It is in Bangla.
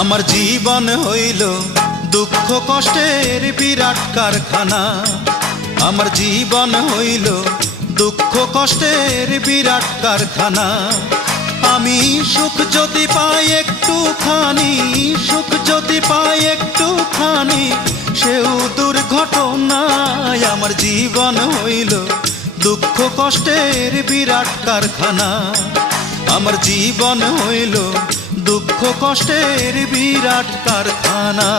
আমার জীবন হইল দুঃখ কষ্টের বিরাট কারখানা। আমার জীবন হইল দুঃখ কষ্টের বিরাট কারখানা। আমি সুখ যদি পাই একটুখানি, সুখ যদি পাই একটুখানি, সেও দুর্ঘটনায়। আমার জীবন হইল দুঃখ কষ্টের বিরাট কারখানা। আমার জীবন হইল দুঃখ কষ্টের বিরাট কারখানা।